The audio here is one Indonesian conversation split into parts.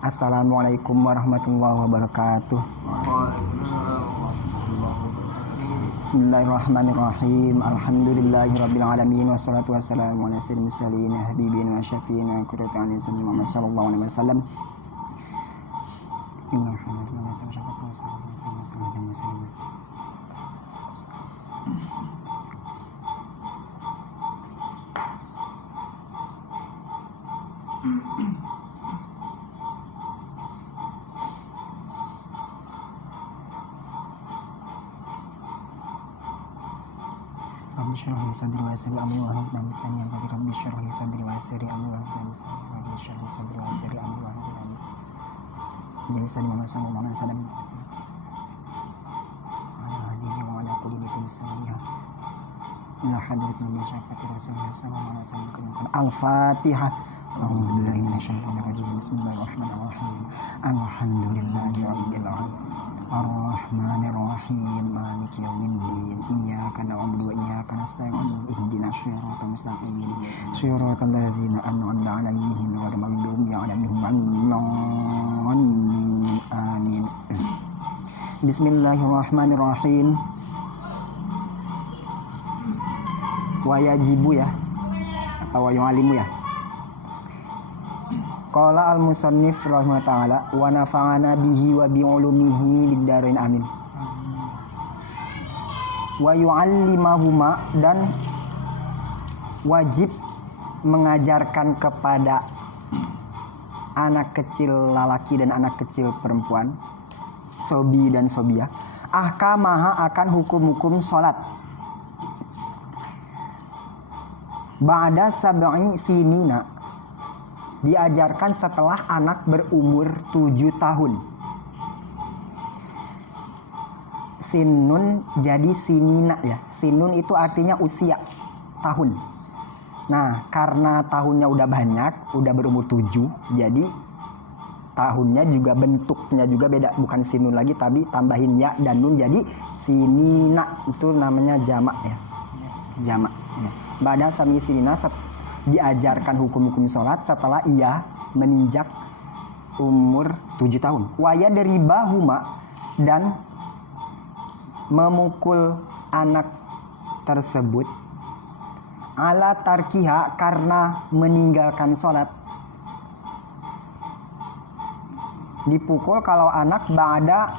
Assalamualaikum warahmatullahi wabarakatuh. Bismillahirrahmanirrahim. Alhamdulillahirabbil alamin wassalatu wassalamu ala sayyidil mursalin habibina wa syafiina wa qurratu a'yun Muhammad sallallahu alaihi wasallam. Innal hamdalillah Rabbi syrah li sadri wa yassir li amri wahlul 'uqdatam min lisani yafqahu qawli. Rabbi syrah li sadri wa yassir li amri wahlul 'uqdatam min lisani yafqahu qawli. Rabbi syrah li sadri wa yassir li amri wahlul 'uqdatam min lisani yafqahu qawli. Ala hadihi wa ala kulli baitin salihah. Ila hadratin nabi syafati rasulullah sallallahu alaihi wasallam. Al-Fatihah. A'udzu billahi minasyaitonir rajim. Bismillahirrahmanirrahim. Alhamdulillahi rabbil alamin. Ar-Rahmanir Rahim. Maliki yaumiddin. Iyyaka na'budu wa iyyaka nasta'in. Ihdinas siratal mustaqim. Siratal ladzina an'amta 'alaihim ghairil maghdubi 'alaihim waladdallin. Amin. Bismillahirrahmanirrahim. Wa yajibu ya. Apa wa yu'alimu ya? Qala al-musannif rahimahullah ta'ala wa nafa'ana bihi wa bi'ulumihi bid-darain amin. Wa yu'allimahuma, dan wajib mengajarkan kepada anak kecil lelaki dan anak kecil perempuan, sobi dan sobiyah, ahkamaha akan hukum-hukum sholat. Ba'da sab'i sinina, diajarkan setelah anak berumur 7 tahun. Sinun jadi sinina ya. Sinun itu artinya usia, tahun. Nah, karena tahunnya udah banyak, udah berumur 7, jadi tahunnya juga bentuknya juga beda, bukan sinun lagi tapi tambahin ya dan nun jadi sinina. Itu namanya jamak ya. Jamak ya. Ba'da sab'i sinina, diajarkan hukum-hukum sholat setelah ia menginjak umur 7 tahun. Waya dari bahuma, dan memukul anak tersebut ala tarkiha, karena meninggalkan sholat. Dipukul kalau anak ba'da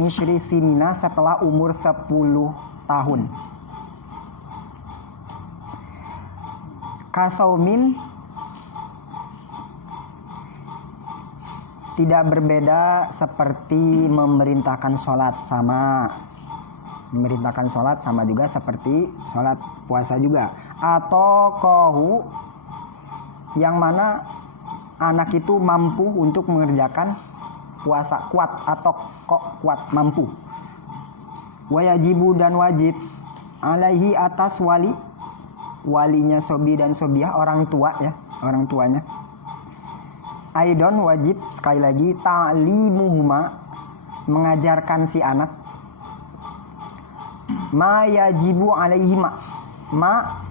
isyri sinina, setelah umur 10 tahun. Kasaumin, tidak berbeda seperti memerintahkan sholat, sama memerintahkan sholat sama juga seperti sholat puasa juga. Atau kohu, yang mana anak itu mampu untuk mengerjakan puasa, kuat atau kok kuat mampu. Wayajibu, dan wajib alaihi atas walinya sobi dan sobiah, orang tua ya, orang tuanya. Aidon, wajib sekali lagi ta'limuhuma, mengajarkan si anak. Ma yajibu alaihima, ma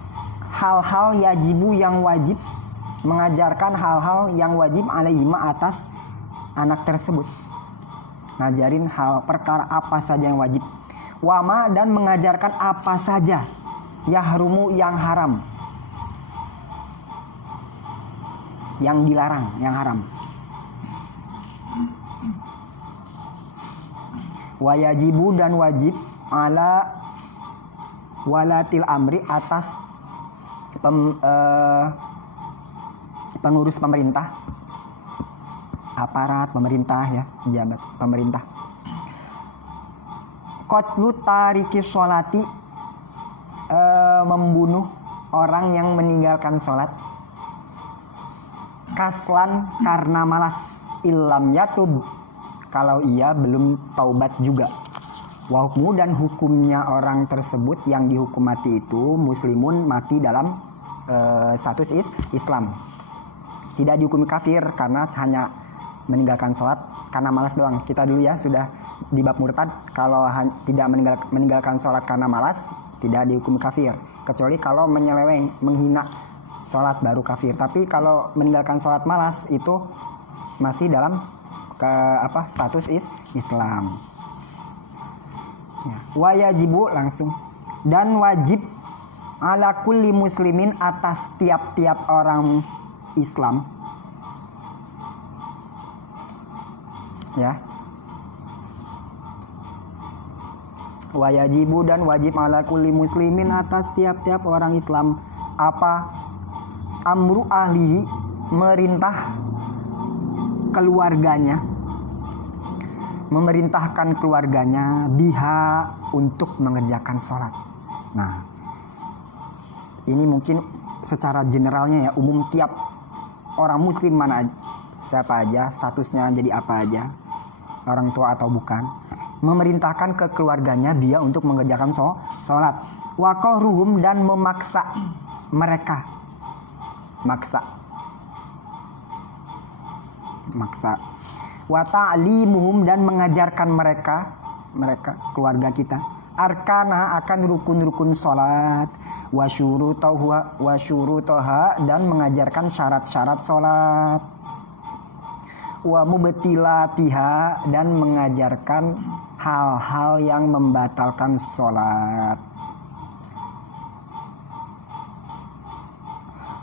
hal-hal yajibu yang wajib, mengajarkan hal-hal yang wajib alaihima atas anak tersebut. Ngajarin hal perkara apa saja yang wajib. Wama, dan mengajarkan apa saja yahrumu, yang haram, yang dilarang, yang haram. Wayajibu, dan wajib ala walatil amri, atas pengurus pemerintah, aparat pemerintah ya, jabat pemerintah. Qatlu tariki sholati, membunuh orang yang meninggalkan sholat. Kaslan, karena malas. Illam yatub, kalau ia belum taubat juga. Wahukmu, dan hukumnya orang tersebut yang dihukum mati itu muslimun, mati dalam status Islam. Tidak dihukumi kafir karena hanya meninggalkan sholat karena malas doang. Kita dulu ya sudah di bab murtad, kalau tidak meninggalkan sholat karena malas tidak dihukum kafir, kecuali kalau menyeleweng, menghina sholat baru kafir. Tapi kalau meninggalkan sholat malas itu masih dalam status Islam. Ya. Wa yajibu langsung, dan wajib ala kulli muslimin atas tiap-tiap orang Islam, ya. Wajibu dan wajib ala kulli muslimin atas tiap-tiap orang Islam apa? Amru ahlihi, merintah keluarganya, memerintahkan keluarganya biha, untuk mengerjakan sholat. Nah, ini mungkin secara generalnya ya, umum tiap orang muslim siapa aja, statusnya jadi apa aja, orang tua atau bukan, memerintahkan ke keluarganya dia untuk mengerjakan sholat. Wa qahruhum, dan memaksa mereka, maksa. Wa ta'limuhum, dan mengajarkan mereka keluarga kita arkana, akan rukun-rukun sholat, wa syurutoha, dan mengajarkan syarat-syarat sholat, wa mubtilatiha, dan mengajarkan hal-hal yang membatalkan sholat.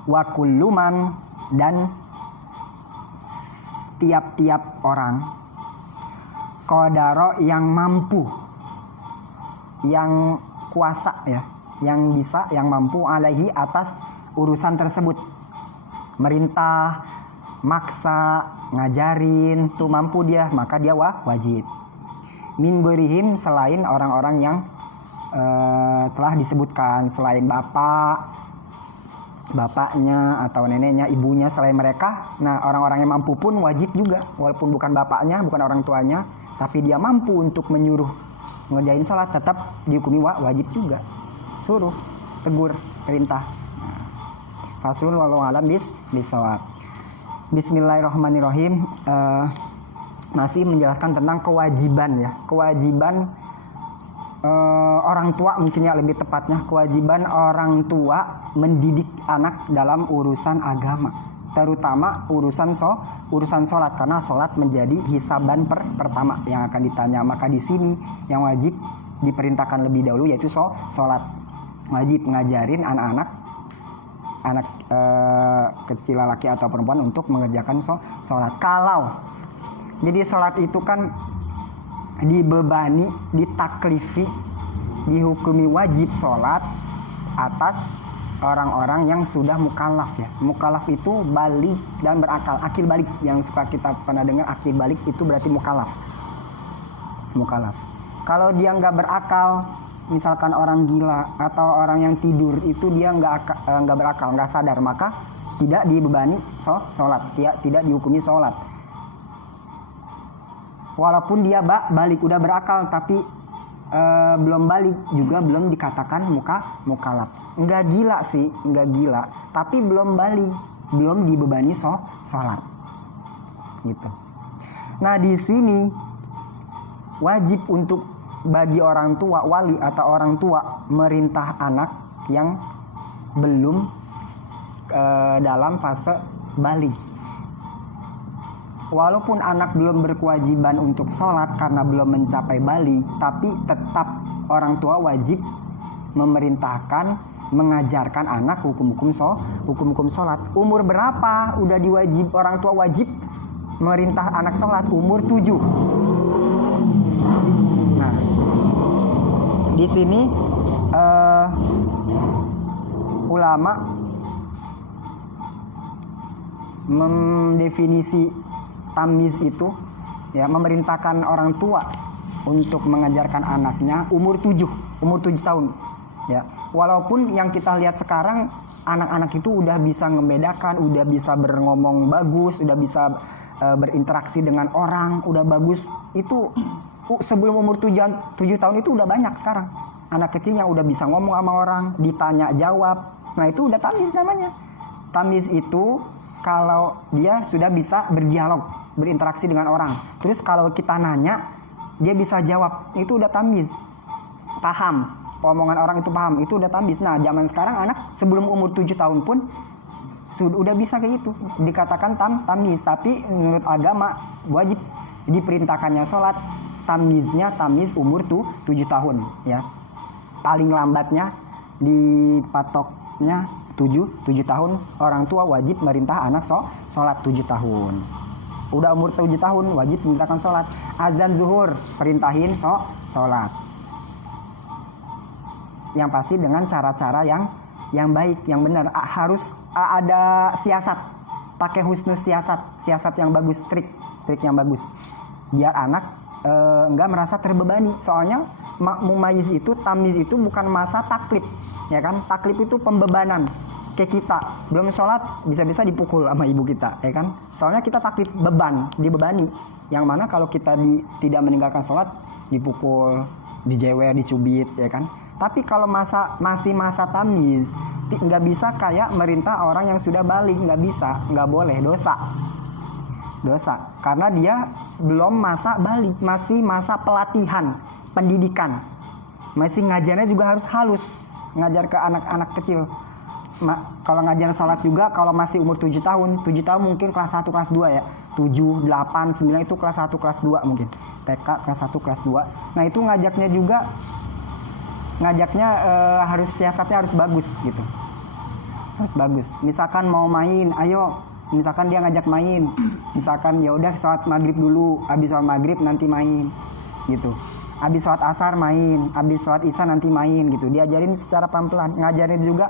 Wa kulluman, dan tiap-tiap orang qadaro, yang mampu, yang kuasa ya, yang bisa, yang mampu alaihi, atas urusan tersebut, merintah, maksa, ngajarin, tuh mampu dia, maka dia wajib. Min ghairihim, selain orang-orang yang telah disebutkan, selain bapaknya atau neneknya, ibunya, selain mereka. Nah, orang-orang yang mampu pun wajib juga, walaupun bukan bapaknya, bukan orang tuanya, tapi dia mampu untuk menyuruh ngerjain sholat, tetap dihukumi wajib juga, suruh, tegur, perintah. Faslun wallahu alam bisawab. Bismillahirrahmanirrahim. Masih menjelaskan tentang kewajiban ya, kewajiban orang tua, mungkin ya lebih tepatnya, kewajiban orang tua mendidik anak dalam urusan agama, terutama urusan sholat, karena sholat menjadi hisaban pertama yang akan ditanya. Maka di sini yang wajib diperintahkan lebih dahulu yaitu sholat. Wajib ngajarin anak kecil laki atau perempuan untuk mengerjakan sholat. Kalau jadi sholat itu kan dibebani, ditaklifi, dihukumi wajib sholat atas orang-orang yang sudah mukallaf ya. Mukallaf itu balik dan berakal. Akil balik yang suka kita pernah dengar, akil balik itu berarti mukallaf. Kalau dia nggak berakal, misalkan orang gila atau orang yang tidur, itu dia nggak berakal, nggak sadar, maka tidak dibebani sholat, tidak dihukumi sholat. Walaupun dia balik, udah berakal, tapi belum balik juga belum dikatakan mukallaf. Nggak gila sih, nggak gila, tapi belum balik, belum dibebani sholat, gitu. Nah, di sini wajib untuk bagi orang tua, wali atau orang tua, merintah anak yang belum dalam fase balik. Walaupun anak belum berkewajiban untuk sholat karena belum mencapai balik, tapi tetap orang tua wajib memerintahkan, mengajarkan anak hukum-hukum sholat. Umur berapa udah diwajib, orang tua wajib merintah anak sholat? Umur 7. Nah, di sini ulama mendefinisi tamyiz itu ya, memerintahkan orang tua untuk mengajarkan anaknya umur 7 tahun ya. Walaupun yang kita lihat sekarang anak-anak itu udah bisa membedakan, udah bisa berngomong bagus, udah bisa berinteraksi dengan orang, udah bagus. Itu sebelum umur 7 tahun itu udah banyak sekarang anak kecil yang udah bisa ngomong sama orang, ditanya jawab. Nah, itu udah tamyiz namanya. Tamyiz itu kalau dia sudah bisa berdialog, berinteraksi dengan orang. Terus kalau kita nanya, dia bisa jawab, itu udah tamyiz. Paham, omongan orang itu paham, itu udah tamyiz. Nah, zaman sekarang anak sebelum umur 7 tahun pun udah bisa kayak gitu, dikatakan tamyiz. Tapi menurut agama wajib diperintahkannya sholat, tamyiz umur tuh 7 tahun ya. Paling lambatnya dipatoknya 7 tahun orang tua wajib merintah anak sholat 7 tahun. Udah umur 7 tahun wajib perintahkan sholat. Azan zuhur perintahin sholat. Yang pasti dengan cara-cara yang baik, yang benar. Harus ada siasat, pakai husnus siasat yang bagus, trik yang bagus, biar anak enggak merasa terbebani. Soalnya mumayyiz itu, tamyiz itu bukan masa taklif, ya kan? Taklif itu pembebanan. Kayak kita belum sholat bisa-bisa dipukul sama ibu kita, ya kan? Soalnya kita taklif, dibebani. Yang mana kalau kita tidak meninggalkan sholat dipukul, dijewer, dicubit, ya kan? Tapi kalau masih masa tamyiz, nggak bisa kayak merintah orang yang sudah balik, nggak bisa, nggak boleh, dosa. Karena dia belum masa balik, masih masa pelatihan, pendidikan, masih ngajarnya juga harus halus, ngajar ke anak-anak kecil. Kalau ngajar sholat juga, kalau masih umur 7 tahun mungkin kelas 1, kelas 2 ya. 7, 8, 9 itu kelas 1, kelas 2 mungkin. TK kelas 1, kelas 2. Nah itu ngajaknya harus siasatnya harus bagus gitu. Harus bagus. Misalkan mau main, ayo. Misalkan dia ngajak main. Misalkan ya udah sholat maghrib dulu, habis sholat maghrib nanti main gitu. Habis sholat asar main, habis sholat isya nanti main gitu. Diajarin secara pelan-pelan. Ngajarin juga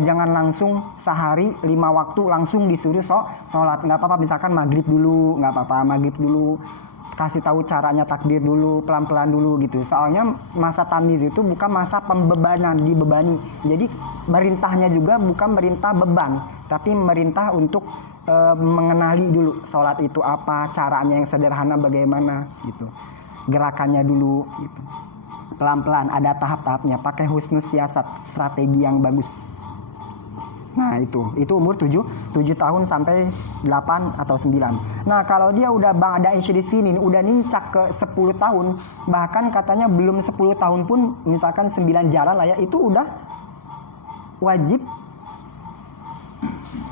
jangan langsung sehari 5 waktu langsung disuruh sholat. Nggak apa-apa, misalkan maghrib dulu, nggak apa-apa, maghrib dulu. Kasih tahu caranya takbir dulu, pelan-pelan dulu gitu. Soalnya masa tamyiz itu bukan masa pembebanan, dibebani. Jadi merintahnya juga bukan merintah beban, tapi merintah untuk mengenali dulu sholat itu apa, caranya yang sederhana bagaimana gitu. Gerakannya dulu gitu. Pelan-pelan, ada tahap-tahapnya, pakai husnus siasat, strategi yang bagus. Nah itu umur 7 tahun sampai 8 atau 9. Nah kalau dia udah ada isu di sini, udah nincak ke 10 tahun, bahkan katanya belum 10 tahun pun, misalkan 9 jalan lah ya, itu udah wajib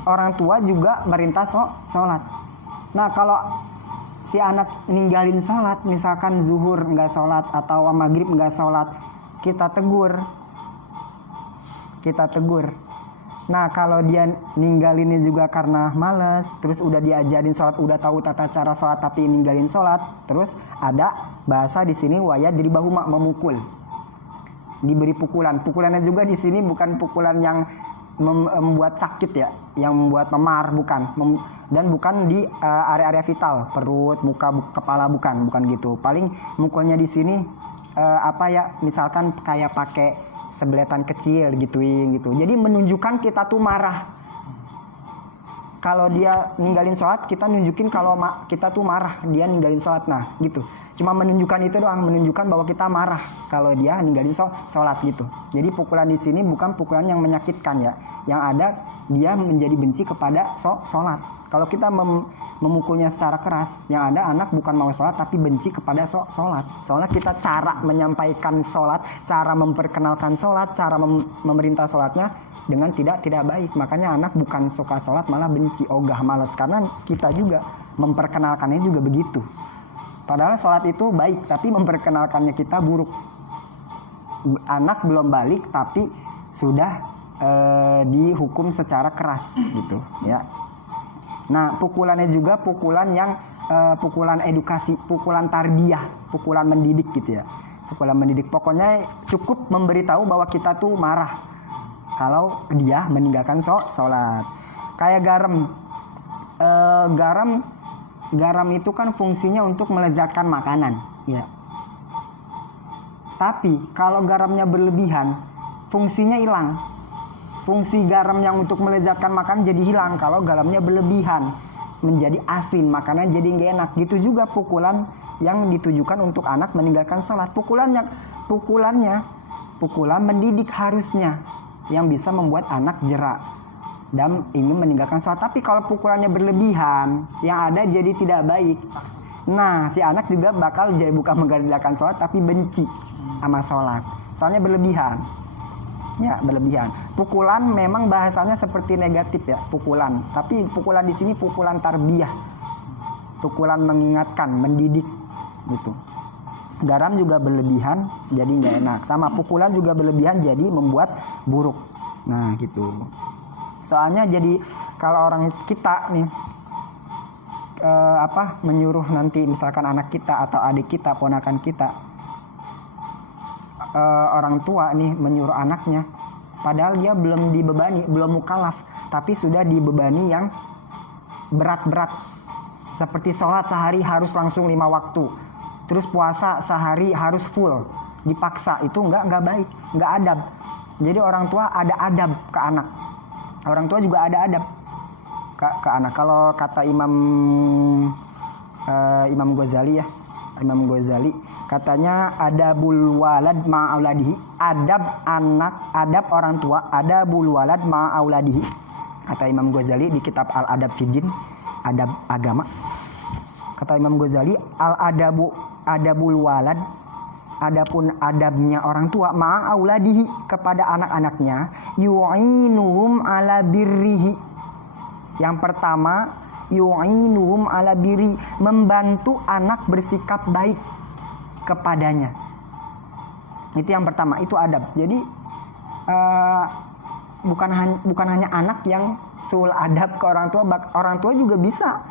orang tua juga merintah sholat. Nah kalau si anak ninggalin sholat, misalkan zuhur nggak sholat atau maghrib nggak sholat, kita tegur. Nah kalau dia ninggalinnya juga karena males, terus udah diajarin sholat, udah tahu tata cara sholat tapi ninggalin sholat, terus ada bahasa di sini wayad jadi bahuma, memukul, diberi pukulan. Pukulannya juga di sini bukan pukulan yang membuat sakit ya, yang membuat memar, bukan, dan bukan di area-area vital, perut, muka, kepala, bukan gitu. Paling mukulnya di sini misalkan kayak pakai sebeletan kecil gituin gitu. Jadi menunjukkan kita tuh marah. Kalau dia ninggalin sholat, kita nunjukin kalau kita tuh marah dia ninggalin sholat. Nah gitu. Cuma menunjukkan itu doang, menunjukkan bahwa kita marah kalau dia ninggalin sholat gitu. Jadi pukulan di sini bukan pukulan yang menyakitkan ya. Yang ada dia menjadi benci kepada sholat. Kalau kita memukulnya secara keras, yang ada anak bukan mau sholat tapi benci kepada sholat. Soalnya kita cara menyampaikan sholat, cara memperkenalkan sholat, cara memerintah sholatnya dengan tidak baik. Makanya anak bukan suka sholat malah benci, ogah, malas. Karena kita juga memperkenalkannya juga begitu. Padahal sholat itu baik, tapi memperkenalkannya kita buruk. Anak belum balik tapi sudah dihukum secara keras gitu ya. Nah pukulannya juga pukulan yang pukulan edukasi, pukulan tarbiyah, pukulan mendidik gitu ya. Pukulan mendidik, pokoknya cukup memberitahu bahwa kita tuh marah kalau dia meninggalkan sholat. Kayak garam itu kan fungsinya untuk melezatkan makanan ya. Tapi kalau garamnya berlebihan, fungsinya hilang. Fungsi garam yang untuk melezatkan makanan jadi hilang kalau garamnya berlebihan, menjadi asin, makanan jadi nggak enak. Gitu juga pukulan yang ditujukan untuk anak meninggalkan sholat. Pukulan mendidik harusnya, yang bisa membuat anak jerak dan ingin meninggalkan sholat. Tapi kalau pukulannya berlebihan, yang ada jadi tidak baik. Nah si anak juga bakal jadi bukan meninggalkan sholat tapi benci sama sholat. Soalnya berlebihan. Ya, berlebihan. Pukulan memang bahasanya seperti negatif ya, pukulan. Tapi pukulan di sini pukulan tarbiyah. Pukulan mengingatkan, mendidik gitu. Garam juga berlebihan jadi nggak enak. Sama pukulan juga berlebihan jadi membuat buruk. Nah, gitu. Soalnya jadi kalau orang kita nih menyuruh nanti misalkan anak kita atau adik kita, ponakan kita, orang tua nih menyuruh anaknya, padahal dia belum dibebani, belum mukallaf, tapi sudah dibebani yang berat-berat, seperti sholat sehari harus langsung 5 waktu, terus puasa sehari harus full, dipaksa, itu nggak baik, nggak adab. Jadi orang tua ada adab ke anak, orang tua juga ada adab ke anak. Kalau kata Imam Ghazali ya, Imam Ghazali katanya adabul walad ma'auladihi, adab anak, adab orang tua, adabul walad ma'auladihi, kata Imam Ghazali di kitab Al-Adab Fiddin, adab agama. Kata Imam Ghazali, adabul walad, adapun adabnya orang tua ma'auladihi, kepada anak-anaknya, yu'inuhum ala birrihi. Yang pertama, yu'inuhum ala birri, membantu anak bersikap baik kepadanya. Itu yang pertama, itu adab. Jadi bukan hanya anak yang suul adab ke orang tua juga bisa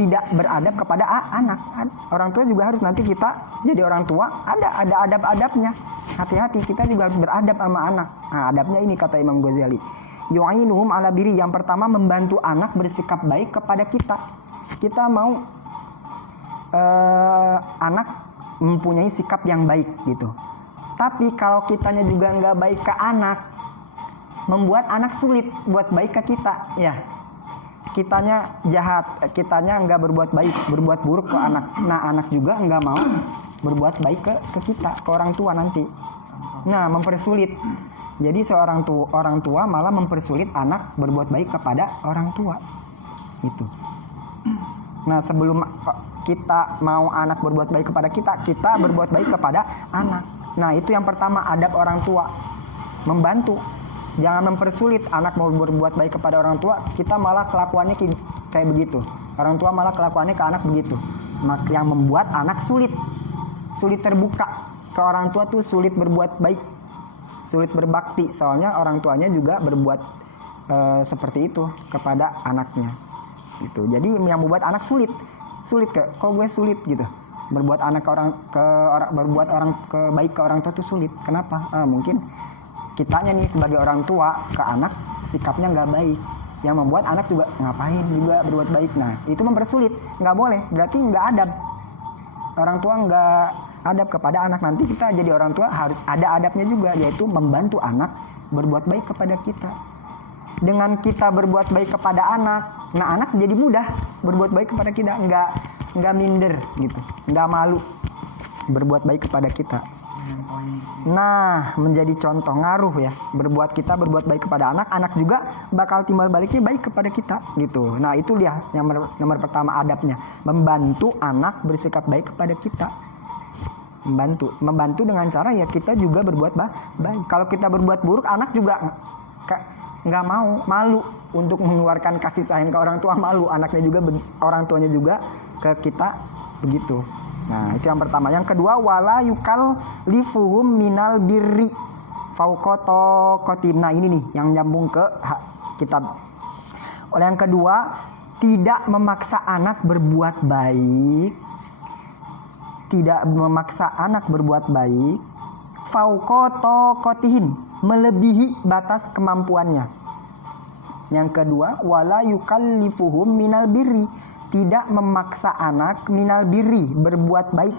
tidak beradab kepada anak. Orang tua juga harus, nanti kita jadi orang tua ada adab-adabnya. Hati-hati, kita juga harus beradab sama anak. Nah, adabnya ini kata Imam Ghazali, yu'inuhum ala birri, yang pertama membantu anak bersikap baik kepada kita. Kita mau anak mempunyai sikap yang baik gitu. Tapi kalau kitanya juga nggak baik ke anak, membuat anak sulit buat baik ke kita ya. Kitanya jahat, kitanya nggak berbuat baik, berbuat buruk ke anak. Nah, anak juga nggak mau berbuat baik ke kita, ke orang tua nanti. Nah, mempersulit. Jadi orang tua malah mempersulit anak berbuat baik kepada orang tua. Itu. Nah, sebelum kita mau anak berbuat baik kepada kita, kita berbuat baik kepada anak. Nah, itu yang pertama, adab orang tua. Membantu. Jangan mempersulit anak mau berbuat baik kepada orang tua, kita malah kelakuannya kayak begitu. Orang tua malah kelakuannya ke anak begitu. Yang membuat anak sulit terbuka ke orang tua tuh, sulit berbuat baik, sulit berbakti. Soalnya orang tuanya juga berbuat seperti itu kepada anaknya. Gitu. Jadi yang membuat anak sulit kok gue sulit gitu. Berbuat baik ke orang tua tuh sulit. Kenapa? Mungkin kitanya nih sebagai orang tua ke anak sikapnya nggak baik, yang membuat anak juga ngapain juga berbuat baik. Nah, itu mempersulit, nggak boleh, berarti nggak adab. Orang tua nggak adab kepada anak, nanti kita jadi orang tua harus ada adabnya juga, yaitu membantu anak berbuat baik kepada kita. Dengan kita berbuat baik kepada anak, nah anak jadi mudah berbuat baik kepada kita, nggak minder gitu, nggak malu berbuat baik kepada kita. Nah, menjadi contoh, ngaruh ya. Kita berbuat baik kepada anak, anak juga bakal timbal baliknya baik kepada kita gitu. Nah, itu dia yang nomor pertama, adabnya, membantu anak bersikap baik kepada kita. Membantu dengan cara ya kita juga berbuat baik. Kalau kita berbuat buruk, anak juga nggak malu untuk mengeluarkan kasih sayang ke orang tua, malu. Anaknya juga, orang tuanya juga ke kita begitu. Nah, itu yang pertama. Yang kedua, wala yukal lifuhum minal birri fauqata qatim. Nah, ini nih yang nyambung ke kitab. Oleh yang kedua, tidak memaksa anak berbuat baik. Tidak memaksa anak berbuat baik fauqata qatihim, melebihi batas kemampuannya. Yang kedua, wala yukallifuhum minal birri, tidak memaksa anak minal birri, berbuat baik,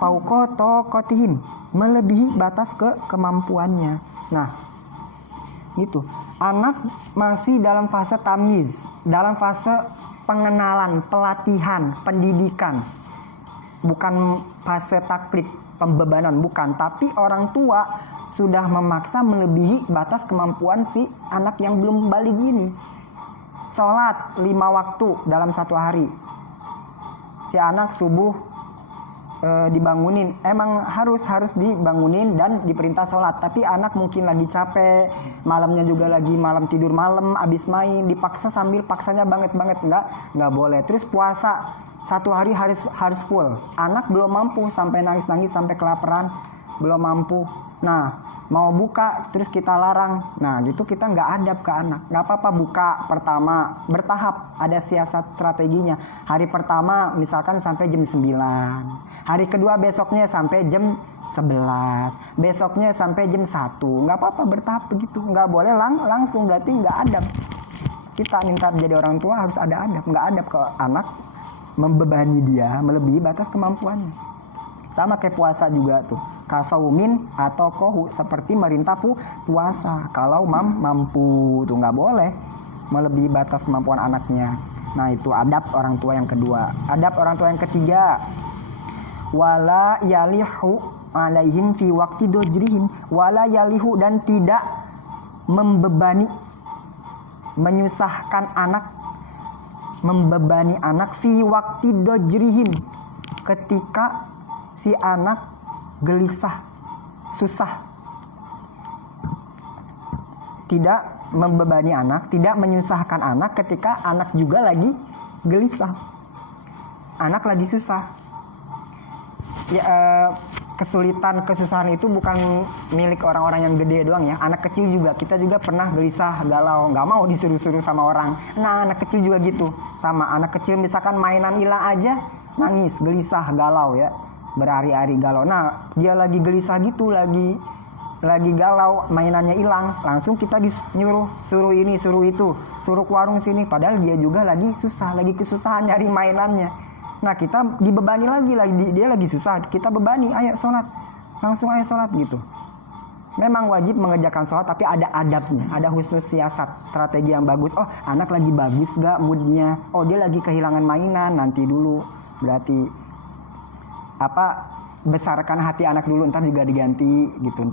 fauqata qatihim, melebihi batas kemampuannya. Nah, gitu. Anak masih dalam fase tamyiz, dalam fase pengenalan, pelatihan, pendidikan. Bukan fase taklif, pembebanan, bukan. Tapi orang tua sudah memaksa melebihi batas kemampuan si anak yang belum balik ini. Sholat 5 waktu dalam 1 hari. Si anak subuh dibangunin, emang harus dibangunin dan diperintah sholat, tapi anak mungkin lagi capek, malamnya juga lagi malam tidur malam, abis main, dipaksa sambil paksanya banget nggak boleh. Terus puasa 1 hari harus full, anak belum mampu, sampai nangis sampai kelaparan, belum mampu. Nah mau buka terus kita larang, nah gitu kita nggak adab ke anak. Nggak apa-apa buka pertama bertahap, ada siasat strateginya. Hari pertama misalkan sampai jam 9, hari kedua besoknya sampai jam 11, besoknya sampai jam 1. Nggak apa-apa bertahap begitu, nggak boleh langsung, berarti nggak adab. Kita minta jadi orang tua harus ada adab, nggak adab ke anak, membebani dia melebihi batas kemampuannya. Sama kayak puasa juga tuh, kasaumin atau kohu, seperti merintah puasa. Kalau mampu tuh nggak boleh melebihi batas kemampuan anaknya. Nah itu adab orang tua yang kedua. Adab orang tua yang ketiga, wala yalihu alaihim fi waqti dojrihim, wala yalihu, dan tidak membebani, menyusahkan anak, membebani anak fi waqti dojrihim, ketika si anak gelisah, susah. Tidak membebani anak, tidak menyusahkan anak ketika anak juga lagi gelisah, anak lagi susah. Ya, kesulitan, kesusahan itu bukan milik orang-orang yang gede doang ya. Anak kecil juga, kita juga pernah gelisah, galau, nggak mau disuruh-suruh sama orang. Nah anak kecil juga gitu, sama anak kecil misalkan mainan hilang aja nangis, gelisah, galau ya, berhari-hari galau. Nah dia lagi gelisah gitu, lagi galau, mainannya hilang, langsung kita disuruh, suruh ini, suruh itu, suruh ke warung sini, padahal dia juga lagi susah, lagi kesusahan nyari mainannya. Nah kita dibebani lagi dia lagi susah, kita bebani, ayo sholat, langsung ayo sholat gitu. Memang wajib mengerjakan sholat, tapi ada adabnya, ada husnul siasat, strategi yang bagus. Oh anak lagi bagus gak moodnya, oh dia lagi kehilangan mainan, nanti dulu, berarti besarkan hati anak dulu, ntar juga diganti gitu,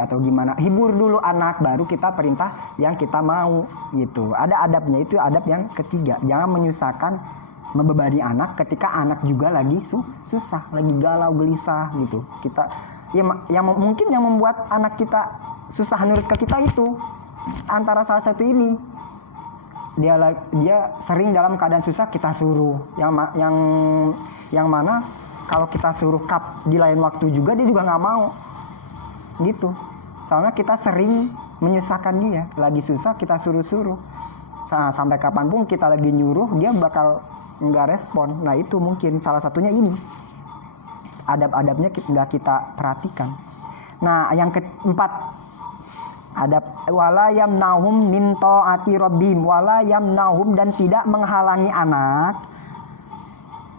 atau gimana, hibur dulu anak, baru kita perintah yang kita mau gitu. Ada adabnya, itu adab yang ketiga. Jangan menyusahkan, membebani anak ketika anak juga lagi susah, lagi galau, gelisah gitu. Kita yang mungkin yang membuat anak kita susah nurut ke kita itu antara salah satu ini, dia sering dalam keadaan susah kita suruh, yang mana kalau kita suruh di lain waktu juga dia juga nggak mau gitu. Soalnya kita sering menyusahkan dia, lagi susah kita suruh-suruh. Sampai kapanpun kita lagi nyuruh, dia bakal nggak respon. Nah itu mungkin salah satunya ini, adab-adabnya nggak kita perhatikan. Nah yang keempat, adab wala yamnahum min taati rabbihim, wala yamnahum, dan tidak menghalangi anak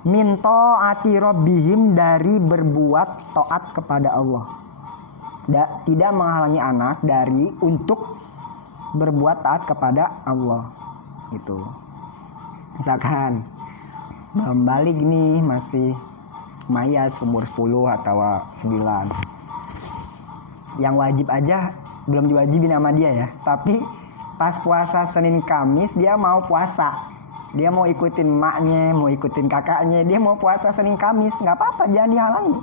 min taati rabbihim, dari berbuat taat kepada Allah. Tidak menghalangi anak dari untuk berbuat taat kepada Allah gitu. Misalkan belum balik nih, masih mayas umur 10 atau 9, yang wajib aja belum diwajibin sama dia ya, tapi pas puasa Senin Kamis dia mau puasa, dia mau ikutin maknya, mau ikutin kakaknya, dia mau puasa Senin Kamis, nggak apa-apa, jangan dihalangi.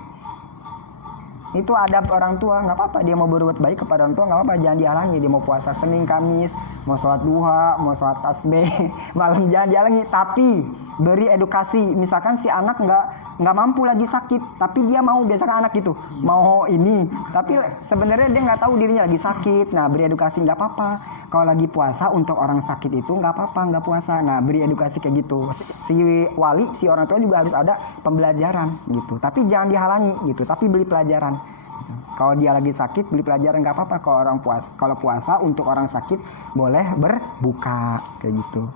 Itu adab orang tua, nggak apa-apa, dia mau berbuat baik kepada orang tua, nggak apa-apa, jangan dihalangi. Dia mau puasa Senin Kamis, mau sholat duha, mau sholat tasbih malam, jangan dihalangi. Tapi beri edukasi, misalkan si anak nggak mampu, lagi sakit, tapi dia mau, biasakan anak gitu mau ini, tapi sebenarnya dia nggak tahu dirinya lagi sakit. Nah beri edukasi, nggak apa-apa kalau lagi puasa, untuk orang sakit itu nggak apa-apa nggak puasa. Nah beri edukasi kayak gitu. Si wali, si orang tua juga harus ada pembelajaran gitu, tapi jangan dihalangi gitu, tapi beri pelajaran. Kalau dia lagi sakit, beri pelajaran, nggak apa-apa. Kalau puasa untuk orang sakit boleh berbuka kayak gitu.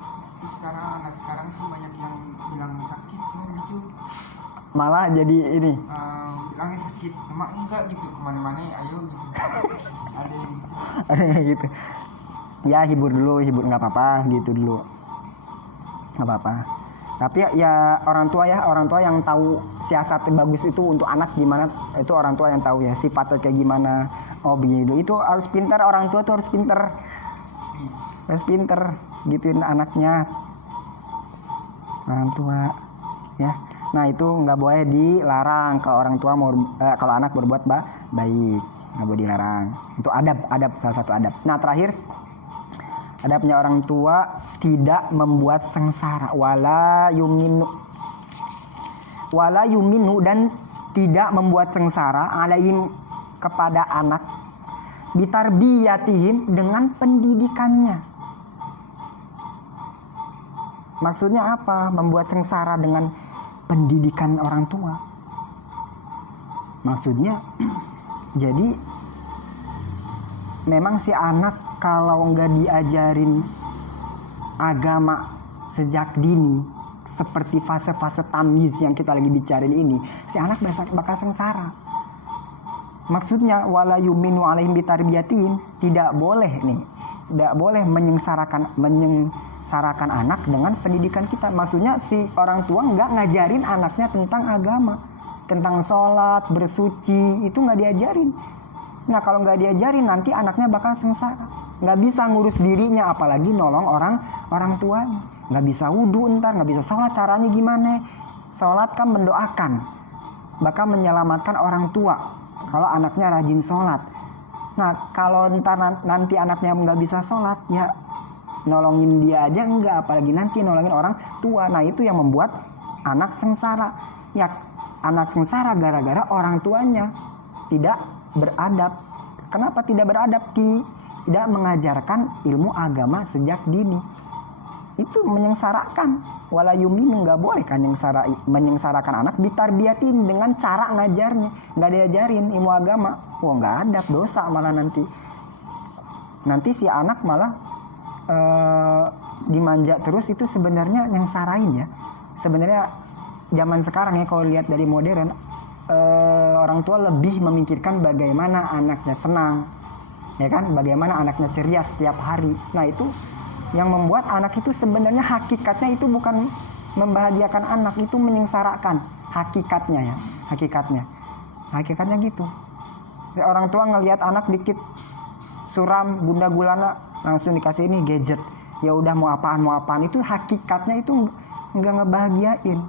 Sekarang anak sekarang tuh banyak yang bilang sakit cuma gitu, malah jadi ini bilangnya sakit cuma enggak gitu, kemana-mana ayo gitu. Ada yang gitu. Ada yang gitu ya, hibur nggak apa-apa gitu dulu, nggak apa-apa. Tapi ya orang tua yang tahu siasat bagus itu untuk anak gimana, itu orang tua yang tahu ya sifatnya kayak gimana. Oh begini dulu, itu harus pintar, orang tua tuh harus pintar gituin anaknya, orang tua ya. Nah itu nggak boleh dilarang kalau orang tua mau kalau anak berbuat baik, nggak boleh dilarang. Itu adab salah satu adab. Nah terakhir adabnya orang tua tidak membuat sengsara, wala yuminu dan tidak membuat sengsara alaihim kepada anak bitarbiyatihim dengan pendidikannya. Maksudnya apa? Membuat sengsara dengan pendidikan orang tua. Maksudnya jadi memang si anak kalau nggak diajarin agama sejak dini, seperti fase-fase tamyiz yang kita lagi bicarain ini, si anak bakal sengsara. Maksudnya wala yuminu alaihim bitarbiyatin, tidak boleh menyengsarakan anak dengan pendidikan kita. Maksudnya si orang tua nggak ngajarin anaknya tentang agama, tentang sholat, bersuci, itu nggak diajarin. Nah kalau nggak diajarin nanti anaknya bakal sengsara, nggak bisa ngurus dirinya, apalagi nolong orang tuanya. Nggak bisa wudhu ntar, nggak bisa sholat, caranya gimana? Sholat kan mendoakan, bakal menyelamatkan orang tua kalau anaknya rajin sholat. Nah kalau ntar nanti anaknya nggak bisa sholat, ya nolongin dia aja enggak, apalagi nanti nolongin orang tua. Nah itu yang membuat anak sengsara. Ya anak sengsara gara-gara orang tuanya tidak beradab. Kenapa tidak beradab? Tidak mengajarkan ilmu agama sejak dini. Itu menyengsarakan. Wala yuminu, nggak boleh kan menyengsarakan anak bitarbiyatin dengan cara ngajarnya. Nggak diajarin ilmu agama. Wah nggak adab, dosa malah nanti. Nanti si anak malah dimanja terus, itu sebenarnya nyengsarain ya. Sebenarnya zaman sekarang ya kalau lihat dari modern, orang tua lebih memikirkan bagaimana anaknya senang, ya kan, bagaimana anaknya ceria setiap hari. Nah itu yang membuat anak itu sebenarnya hakikatnya itu bukan membahagiakan anak, itu menyengsarakan hakikatnya ya, hakikatnya gitu. Orang tua ngelihat anak dikit suram, bunda gulana, langsung dikasih ini gadget, ya udah mau apaan, itu hakikatnya itu nggak ngebahagiain,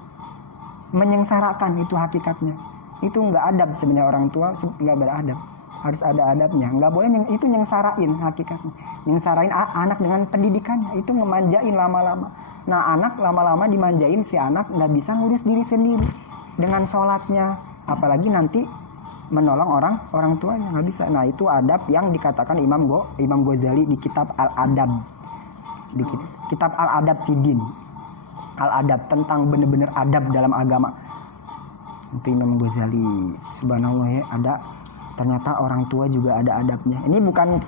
menyengsarakan, itu hakikatnya. Itu nggak adab sebenarnya, orang tua nggak beradab, harus ada adabnya. Nggak boleh itu nyengsarain hakikatnya, nyengsarain anak dengan pendidikannya, itu memanjain lama-lama. Nah anak lama-lama dimanjain, si anak nggak bisa ngurus diri sendiri dengan sholatnya, apalagi nanti menolong orang tuanya, nggak bisa. Nah itu adab yang dikatakan Imam Ghazali di kitab Al-Adab, di kitab Al-Adab Fidin, Al-Adab tentang bener-bener adab dalam agama. Itu Imam Ghazali, subhanallah ya, ada ternyata orang tua juga ada adabnya. Ini bukan